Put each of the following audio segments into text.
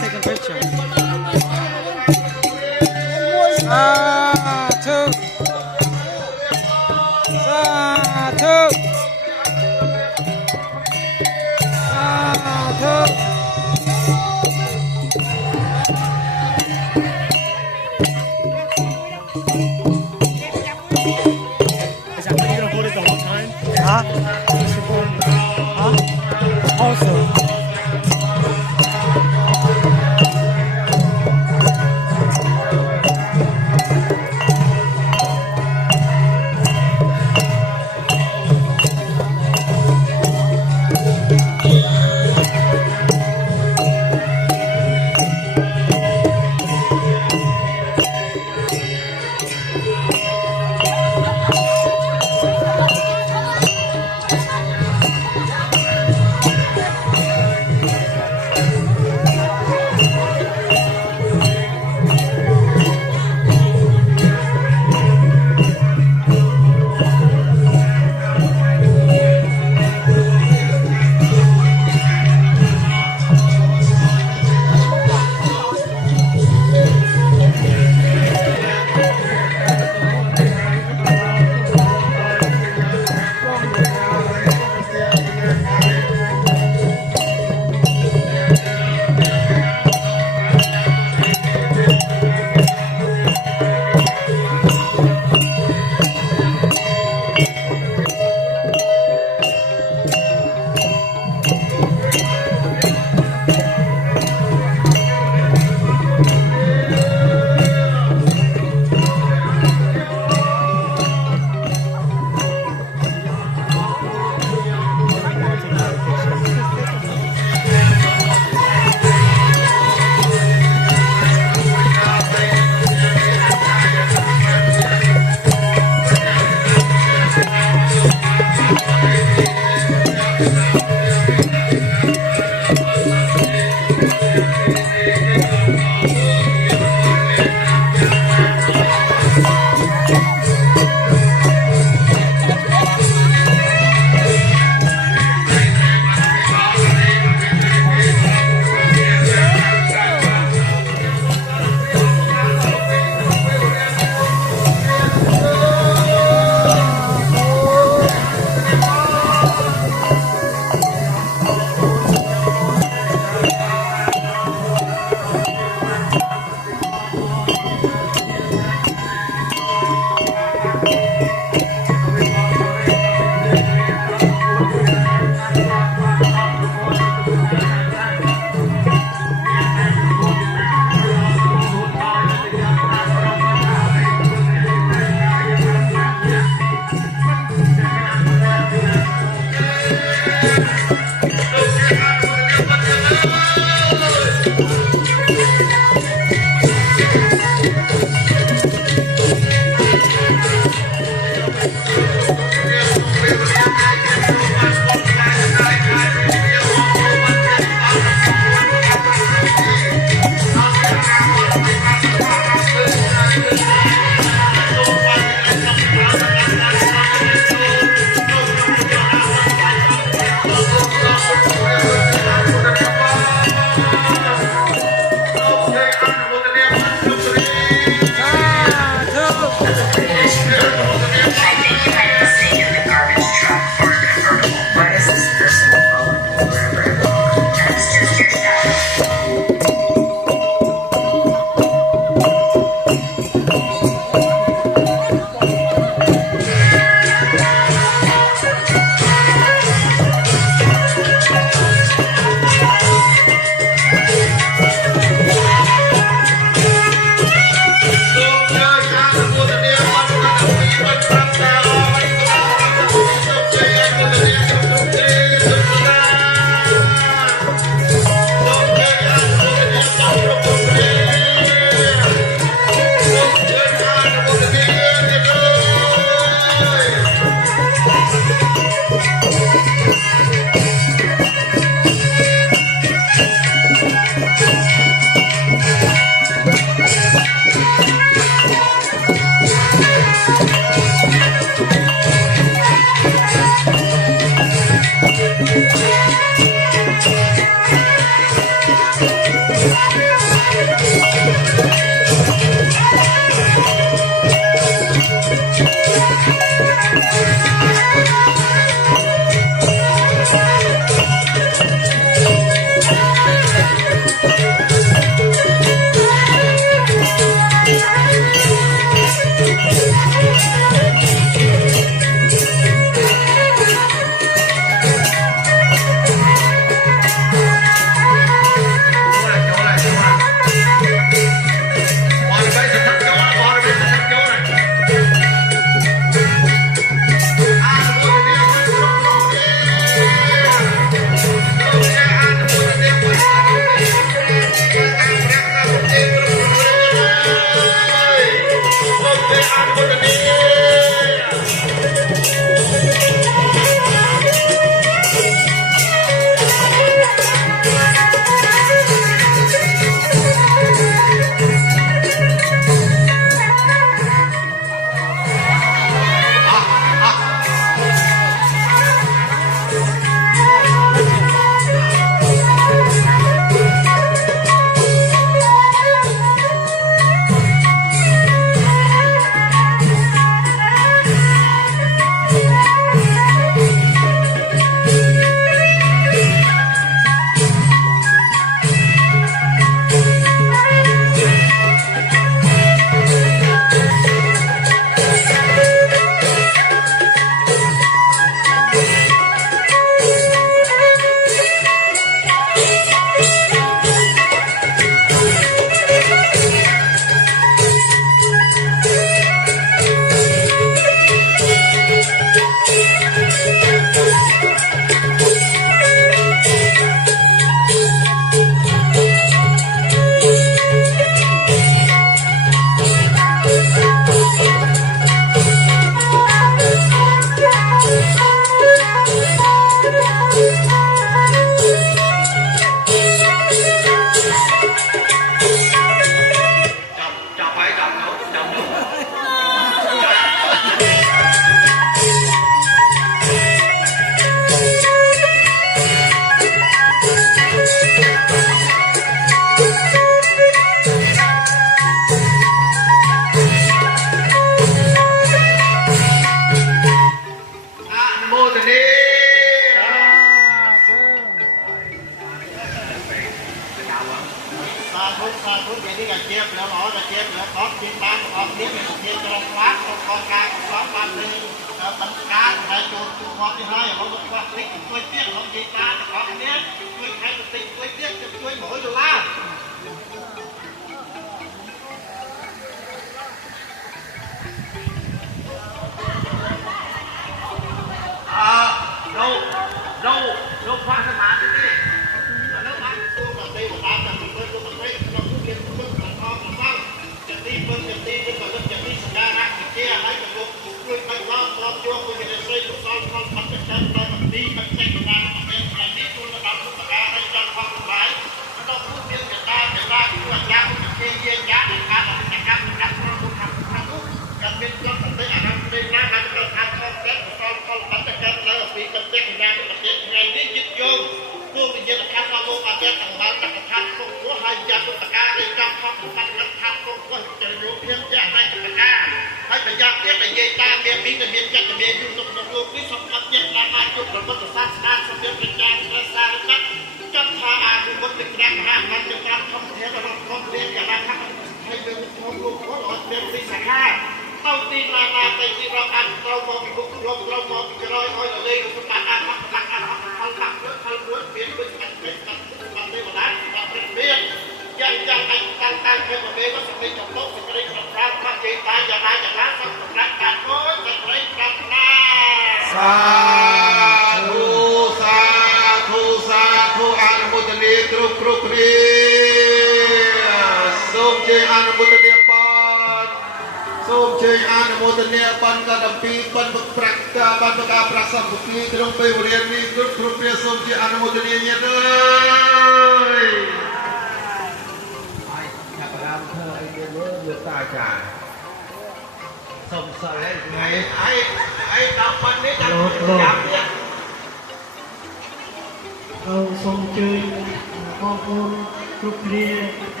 Taking picture. Satu. Satu. Satu. Is that how you're gonna hold it the whole time? Huh? Huh? Also.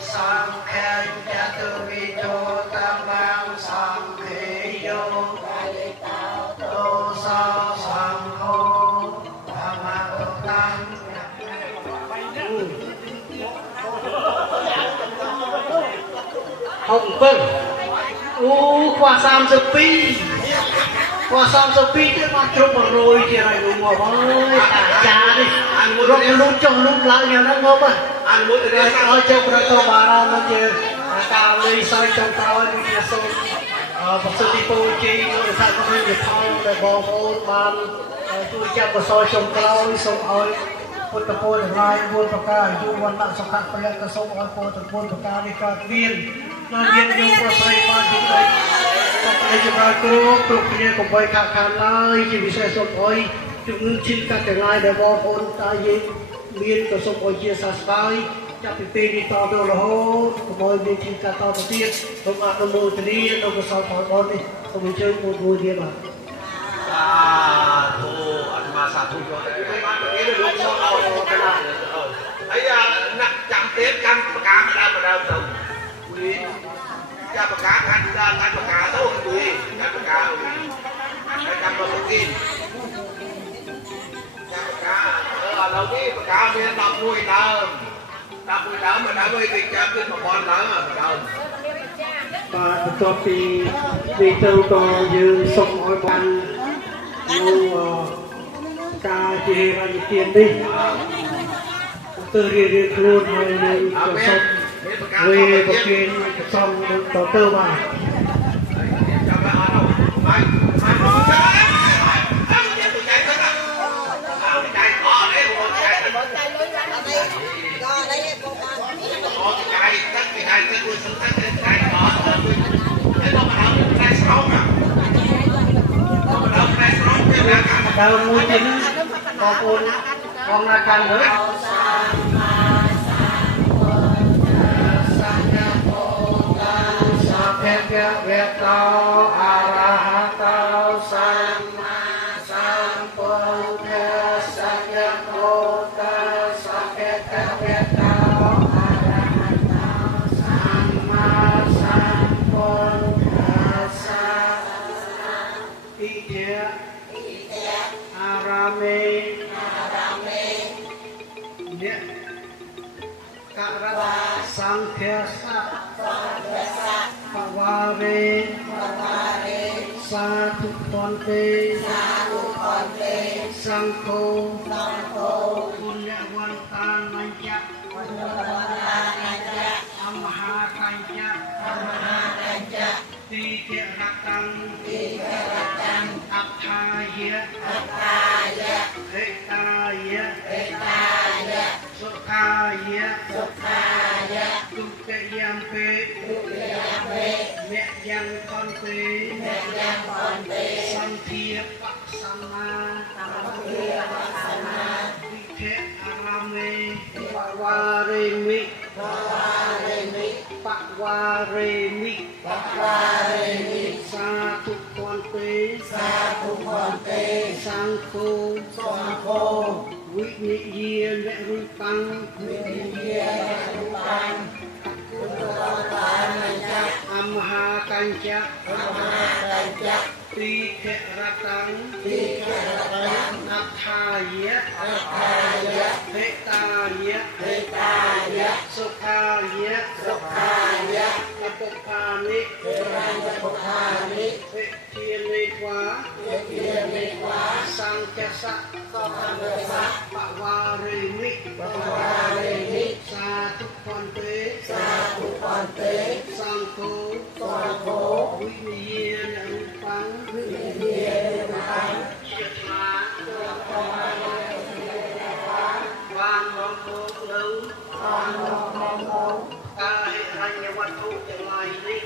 Sam and Jatuvi 67អូខ្វះ32ខ្វះ32ទៀតមកគ្រប់100ទៀតហើយលោកមកអើយអាចារ្យនេះអញរត់លូតចុះលូតឡើងយ៉ាងហ្នឹងមកអញមួយទៅឲ្យចុះប្រកបបារម្ភជាការលេងសើចចុងក្រោយនេះជាសូមប្រសិទ្ធិពរជ័យលោកថាក៏មានផលដែលបងប្អូនបានជួយចាប់បសល់ចុងក្រោយសូមឲ្យពុទ្ធពលទាំងឡាយមួយប្រការអាយុវណ្ណៈសុខៈពលៈក៏សូមឲ្យពលទាំង4ប្រការនេះកើតមាននៅមានយើងប្រព្រឹត្តបានជាដូចសូមឲ្យចម្រើនគ្រប់គ្នាកុំបីខាតខានឡើយជាពិសេសសូមឲ្យជំងឺឈាមកាត់ទាំងឡាយដែលបងប្អូនតាយើងមានក៏សូមឲ្យជាសះស្បើយចាប់ពីពេលនេះតទៅរហូតកុំឲ្យមានឈាមកាត់តទៅទៀតសូមអនុមោទនានៅកុសលផលបុណ្យនេះសូមអញ្ជើញមួយទៀតបាទអាត្មាសាធុយកហើយបានទៅលោកសូមអរគុណហើយណាក់ចាំទៀតកាន់ប្រកាសដើមទៅវិញចាំប្រកាសកាន់ប្រកាសទៅវិញចាំប្រកាសហើយចាំមកគិនចាំប្រកាសឥឡូវនេះប្រកាសមាន11ដើម11ដើមមកដើម្បីគេចាំขึ้นមកបនឡើងដើមបាទបន្ទាប់ពីនេះទៅក៏យើងសូមឲ្យបានលោកការជារាជទាននេះទៅរៀបខ្លួនហើយយើងក៏សូមវេប្រគេនសំទៅបាទចាំបានអត់បាយដើមមួយទៀតបងប្អូនបងណាកាន់មើលភេកវេតោអរហតោសម្មាសម្ពុទ្ធស្សៈយៈโตតសភេកវេតោអរហតោសម្មាសម្ពុទ្ធស្សៈဣតិអារាមេនិករៈសង្ឃាសៈបវារេសាធុបន្តេសង្ឃោពុញ្ញវន្តានញ្ចៈអមហាកញ្ចៈទីករតੰអថាយៈហេតាយៈសុខាយៈទុក្ខយំពេមេយ៉ាងកន្តេសន្ធាបសម្មាវិធិអារាមេបវារេមិបវារេមិសាធុបន្តេសង្ឃោវិនិយានរូបាំងអមហាកញ្ចៈទីខរតੰអថាយៈហេតាយៈសុខាយៈអពុផានិវិធានិវ៉ាសង្ឃសៈបវារេមិសាធុបន្តេសង្ឃោវិនិយានរូបាំងជាថ្លាបានមកនៅកាយរញ្ញវត្ថុទាំងឡាយនេះ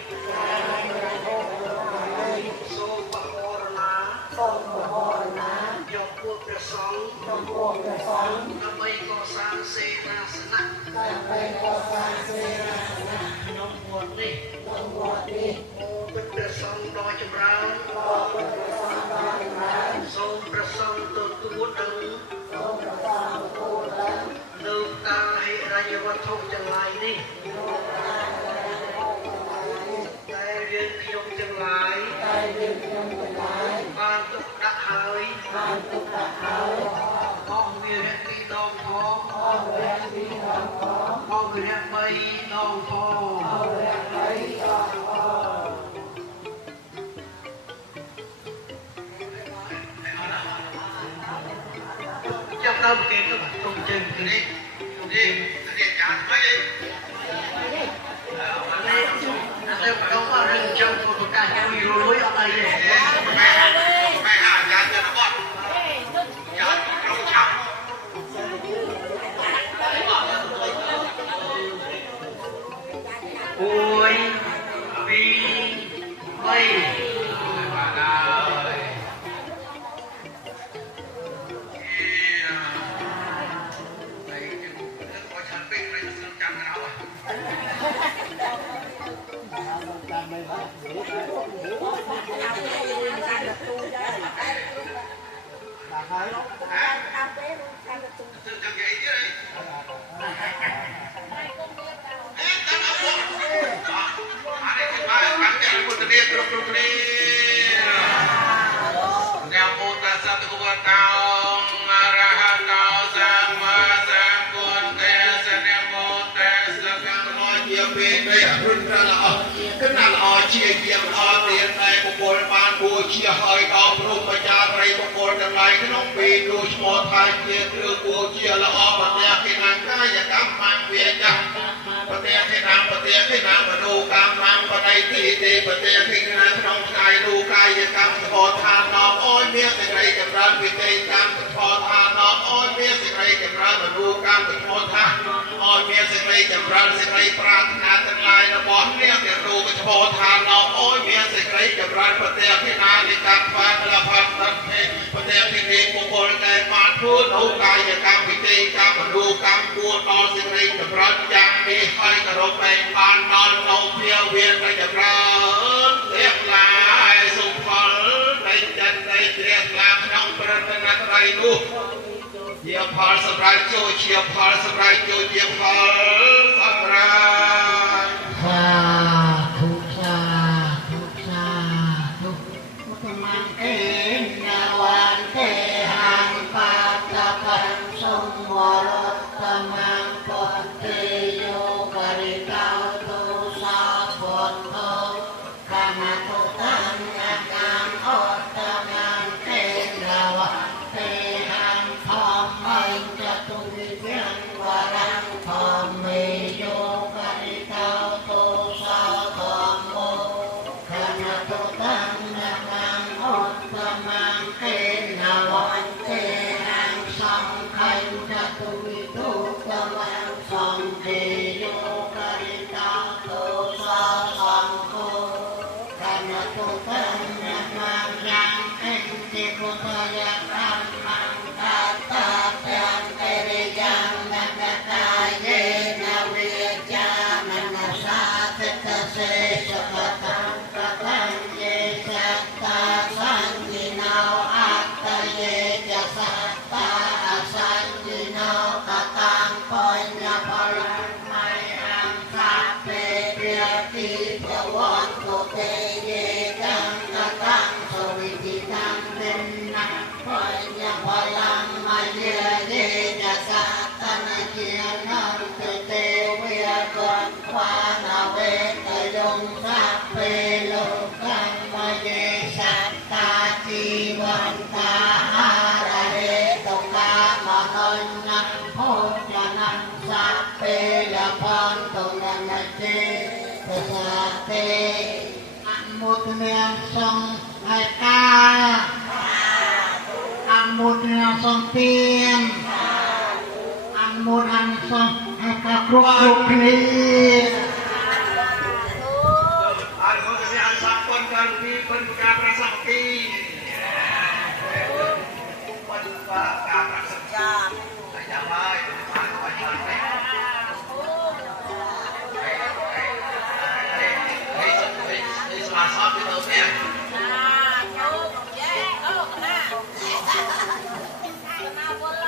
សូមបវរណាយកពួកព្រះសង្ឃដើម្បីកសាងសេនាសនៈក្នុងវត្តនេះអូព្រះសង្ឃដ៏ចម្រើនសូមព្រះសង្ឃទទួលដឹងនៅកាយរញ្ញវត្ថុទាំងឡាយនេះតែយើងខ្ញុំទាំងឡាយបានទុកដាក់ហើយអស់វិរៈពីរដងផងអស់វិរៈ3ដងផង đâu một tiền các bạn không chơi đi chán mấy đi đây phải đâu có rừng trâu của cả nhà mình lối ở đây để mày hạ chán cho nó con chán không chán ôi vì mây chia hơi đo rung mà cha rây một con đằng này cái nông bì đuôi mò thay chia đưa của chia là o mà nhà khi nàng cái nhà cam mang về nhà mà nhà khi nàng mà đu cam mang vào đây thì mà nhà khi nàng trong ngày đu cay nhà cam thọ than nọ ôi miếng thì đây chậm ra vì đây cam thọ than nọ ôi miếng thì đây chậm ra mà đu cam thọ than ôi miếng thì đây chậm ra thì đây prat naทั้งหลายนะบ่miếng thì đu thọทานนอโอ้ยเมียสิใครจะรันประเทศที่นาในการฟังละพันตันเทประเทศที่นี้มงคลในมาทูตหูกายกรรมวิธีกรรมดูกรรมบัวนอนสิใครจะรันอย่างนี้ให้กระโดดไปปานนอนนอนเพียวเวียนไปจะรันเรียบลายสุขฝันในจันในเรียบลายน้องประเทศนักไรดูเยี่ยมพอสบายโจเชียบพอสบายโจเยี่ยมพอสบายsong tiên ăn một ăn xong hai ta cướp cướp đi Hãy subscribe cho kênh Ghiền Mì Gõ để không bỏ lỡ